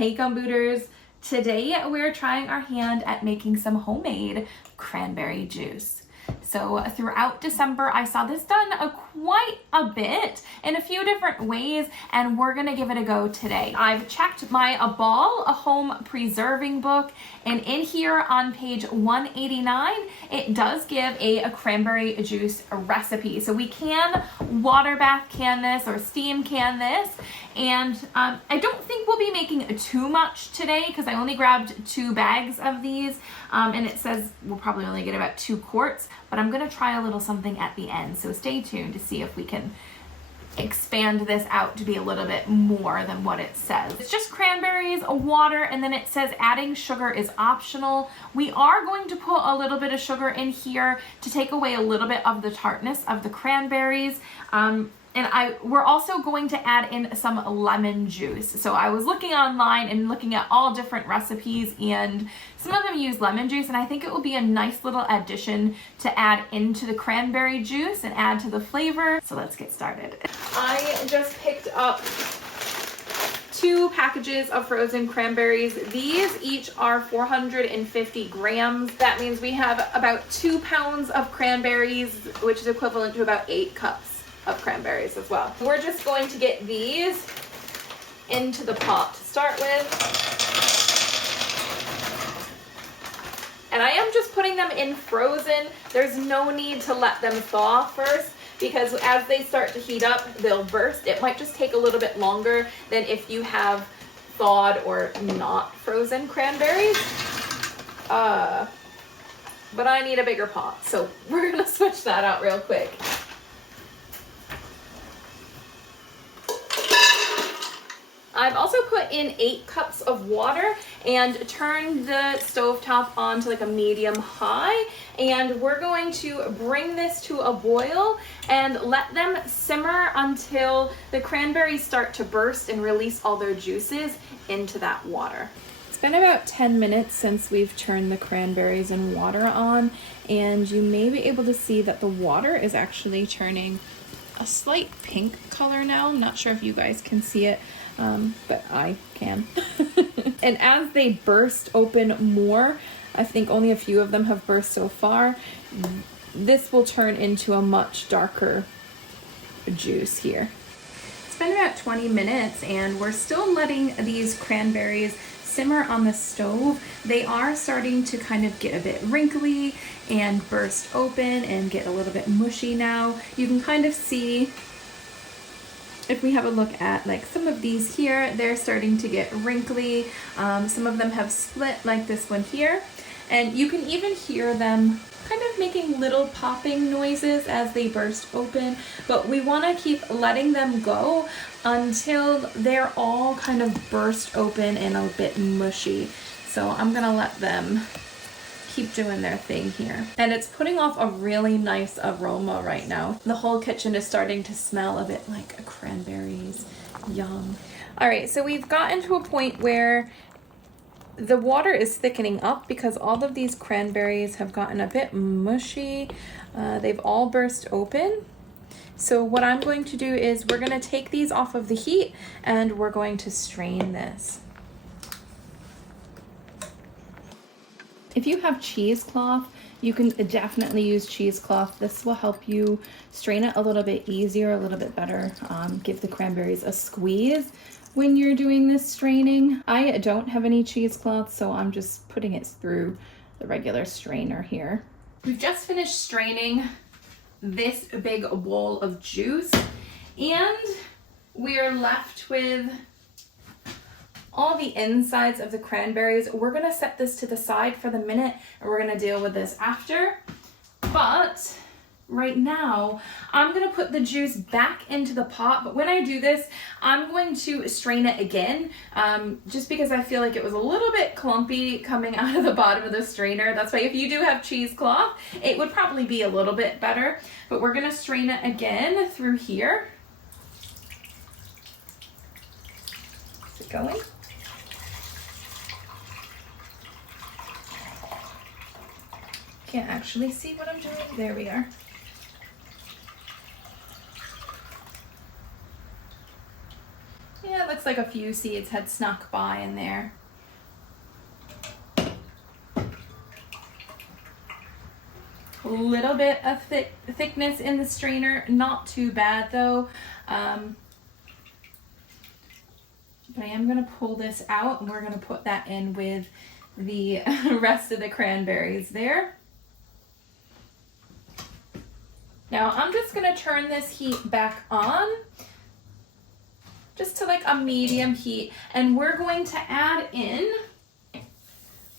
Hey Gumbooters! Today we're trying our hand at making some homemade cranberry juice. So throughout December, I saw this done quite a bit in a few different ways, and we're gonna give it a go today. I've checked my A Home Preserving book, and in here on page 189, it does give a cranberry juice recipe. So we can water bath can this or steam can this, and I don't think we'll be making too much today because I only grabbed 2 bags of these, and it says we'll probably only get about 2 quarts, but I'm gonna try a little something at the end, so stay tuned to see if we can expand this out to be a little bit more than what it says. It's just cranberries, water, and then it says adding sugar is optional. We are going to put a little bit of sugar in here to take away a little bit of the tartness of the cranberries. And we're also going to add in some lemon juice. So I was looking online and looking at all different recipes, and some of them use lemon juice, and I think it will be a nice little addition to add into the cranberry juice and add to the flavor. So let's get started. I just picked up 2 packages of frozen cranberries. These each are 450 grams. That means we have about 2 pounds of cranberries, which is equivalent to about 8 cups of cranberries as well. We're just going to get these into the pot to start with. And I am just putting them in frozen. There's no need to let them thaw first, because as they start to heat up, they'll burst. It might just take a little bit longer than if you have thawed or not frozen cranberries. But I need a bigger pot, so we're gonna switch that out real quick. I've also put in 8 cups of water and turned the stovetop on to like a medium high, and we're going to bring this to a boil and let them simmer until the cranberries start to burst and release all their juices into that water. It's been about 10 minutes since we've turned the cranberries and water on, and you may be able to see that the water is actually turning a slight pink color now. I'm not sure if you guys can see it, but I can. And as they burst open more, I think only a few of them have burst so far, this will turn into a much darker juice here. It's been about 20 minutes and we're still letting these cranberries simmer on the stove. They are starting to kind of get a bit wrinkly and burst open and get a little bit mushy now. You can kind of see, if we have a look at like some of these here, they're starting to get wrinkly. Some of them have split like this one here. And you can even hear them kind of making little popping noises as they burst open, but we want to keep letting them go until they're all kind of burst open and a bit mushy. So I'm gonna let them keep doing their thing here. And it's putting off a really nice aroma right now. The whole kitchen is starting to smell a bit like cranberries. Yum. All right, so we've gotten to a point where the water is thickening up because all of these cranberries have gotten a bit mushy. They've all burst open. So what I'm going to do is we're going to take these off of the heat and we're going to strain this. If you have cheesecloth, you can definitely use cheesecloth. This will help you strain it a little bit easier, a little bit better, give the cranberries a squeeze when you're doing this straining. I don't have any cheesecloth, so I'm just putting it through the regular strainer here. We've just finished straining this big bowl of juice, and we're left with all the insides of the cranberries. We're gonna set this to the side for the minute, and we're gonna deal with this after. But right now, I'm gonna put the juice back into the pot, but when I do this, I'm going to strain it again, just because I feel like it was a little bit clumpy coming out of the bottom of the strainer. That's why if you do have cheesecloth, it would probably be a little bit better, but we're gonna strain it again through here. Is it going? Can't actually see what I'm doing. There we are. Yeah, it looks like like a few seeds had snuck by in there. A little bit of thickness in the strainer, not too bad though. But I am gonna pull this out and we're gonna put that in with the rest of the cranberries there. Now I'm just gonna turn this heat back on, just to like a medium heat, and we're going to add in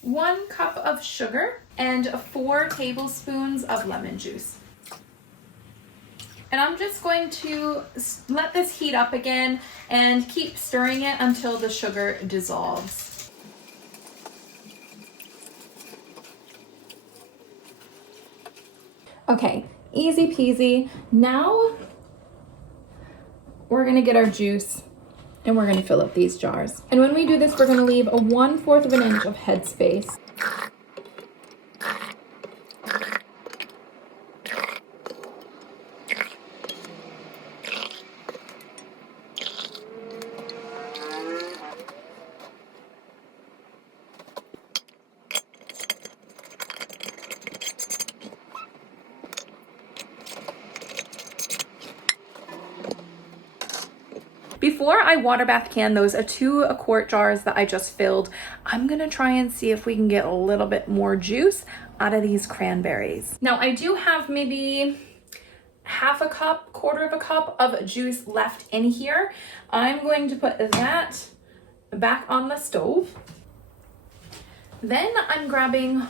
1 cup of sugar and 4 tablespoons of lemon juice. And I'm just going to let this heat up again and keep stirring it until the sugar dissolves. Okay, easy peasy. Now we're gonna get our juice and we're gonna fill up these jars. And when we do this, we're gonna leave a 1/4 of an inch of headspace. Before I water bath can those 2 quart jars that I just filled, I'm gonna try and see if we can get a little bit more juice out of these cranberries. Now I do have maybe 1/2 cup, 1/4 cup of juice left in here. I'm going to put that back on the stove. Then I'm grabbing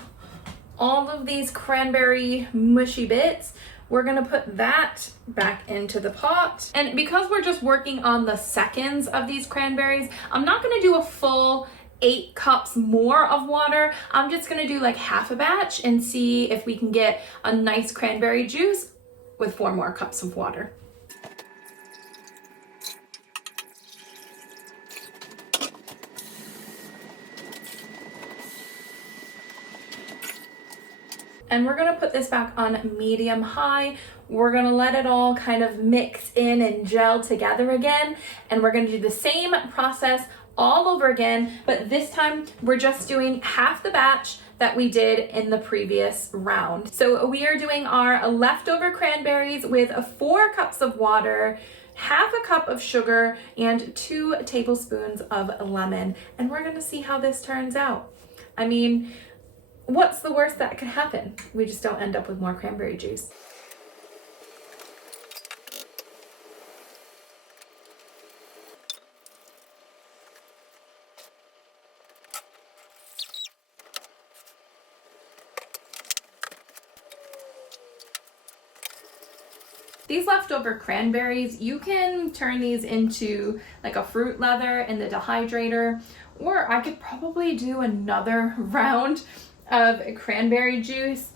all of these cranberry mushy bits. We're gonna put that back into the pot. And because we're just working on the seconds of these cranberries, I'm not gonna do a full 8 cups more of water. I'm just gonna do like half a batch and see if we can get a nice cranberry juice with 4 more cups of water. And we're gonna put this back on medium high. We're gonna let it all kind of mix in and gel together again. And we're gonna do the same process all over again, but this time we're just doing half the batch that we did in the previous round. So we are doing our leftover cranberries with 4 cups of water, 1/2 cup of sugar, and 2 tablespoons of lemon. And we're gonna see how this turns out. I mean, what's the worst that could happen? We just don't end up with more cranberry juice. These leftover cranberries, you can turn these into like a fruit leather in the dehydrator, or I could probably do another round of cranberry juice,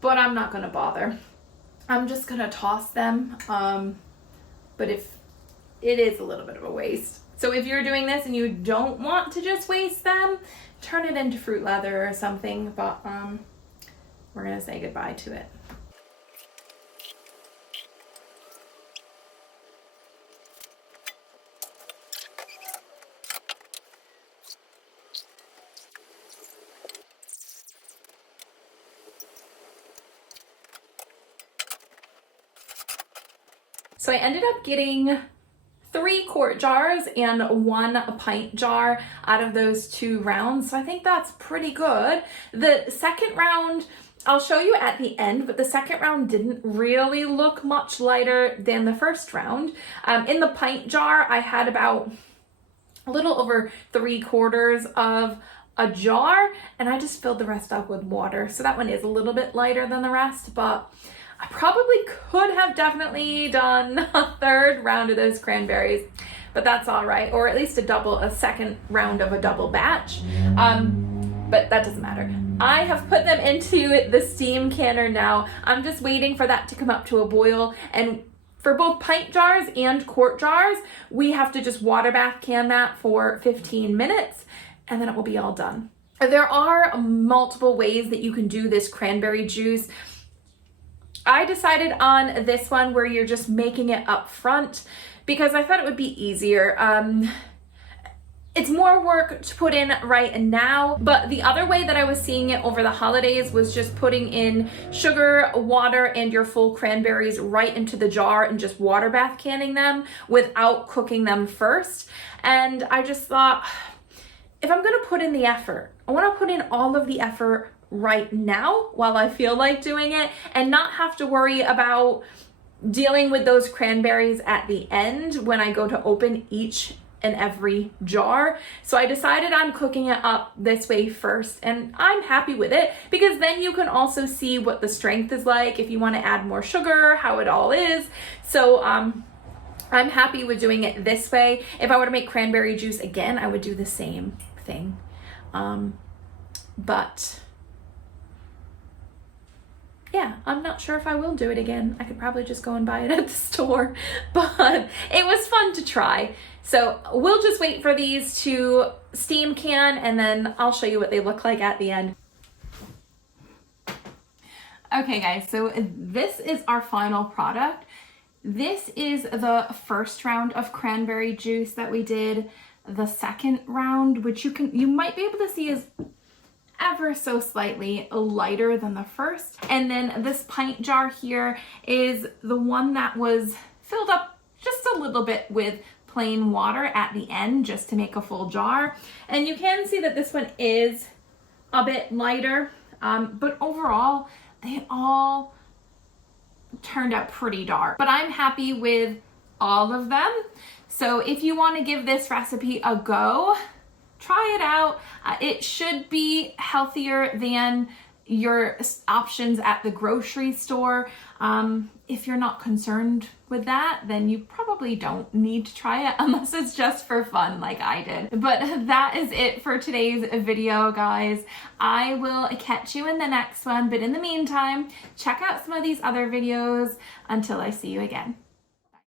but I'm not gonna bother. I'm just gonna toss them, but if it is a little bit of a waste. So if you're doing this and you don't want to just waste them, turn it into fruit leather or something, but we're gonna say goodbye to it. So I ended up getting 3 quart jars and 1 pint jar out of those 2 rounds. So I think that's pretty good. The second round, I'll show you at the end, but the second round didn't really look much lighter than the first round. In the pint jar, I had about a little over 3/4 of a jar, and I just filled the rest up with water. So that one is a little bit lighter than the rest, but I probably could have definitely done a 3rd round of those cranberries, but that's all right. Or at least a second round of a double batch. But that doesn't matter. I have put them into the steam canner now. I'm just waiting for that to come up to a boil. And for both pint jars and quart jars, we have to just water bath can that for 15 minutes and then it will be all done. There are multiple ways that you can do this cranberry juice. I decided on this one where you're just making it up front because I thought it would be easier. It's more work to put in right now, but the other way that I was seeing it over the holidays was just putting in sugar, water, and your full cranberries right into the jar and just water bath canning them without cooking them first. And I just thought, if I'm gonna put in the effort, I wanna put in all of the effort right now while I feel like doing it and not have to worry about dealing with those cranberries at the end when I go to open each and every jar. So I decided on cooking it up this way first, and I'm happy with it because then you can also see what the strength is like, if you want to add more sugar, how it all is. So I'm happy with doing it this way. If I were to make cranberry juice again, I would do the same thing. But yeah, I'm not sure if I will do it again. I could probably just go and buy it at the store, but it was fun to try. So we'll just wait for these to steam can, and then I'll show you what they look like at the end. Okay guys, so this is our final product. This is the first round of cranberry juice that we did. The second round, which you might be able to see is ever so slightly lighter than the first. And then this pint jar here is the one that was filled up just a little bit with plain water at the end just to make a full jar. And you can see that this one is a bit lighter, but overall they all turned out pretty dark. But I'm happy with all of them. So if you want to give this recipe a go, try it out. It should be healthier than your options at the grocery store. If you're not concerned with that, then you probably don't need to try it unless it's just for fun like I did. But that is it for today's video, guys. I will catch you in the next one, but in the meantime, check out some of these other videos until I see you again.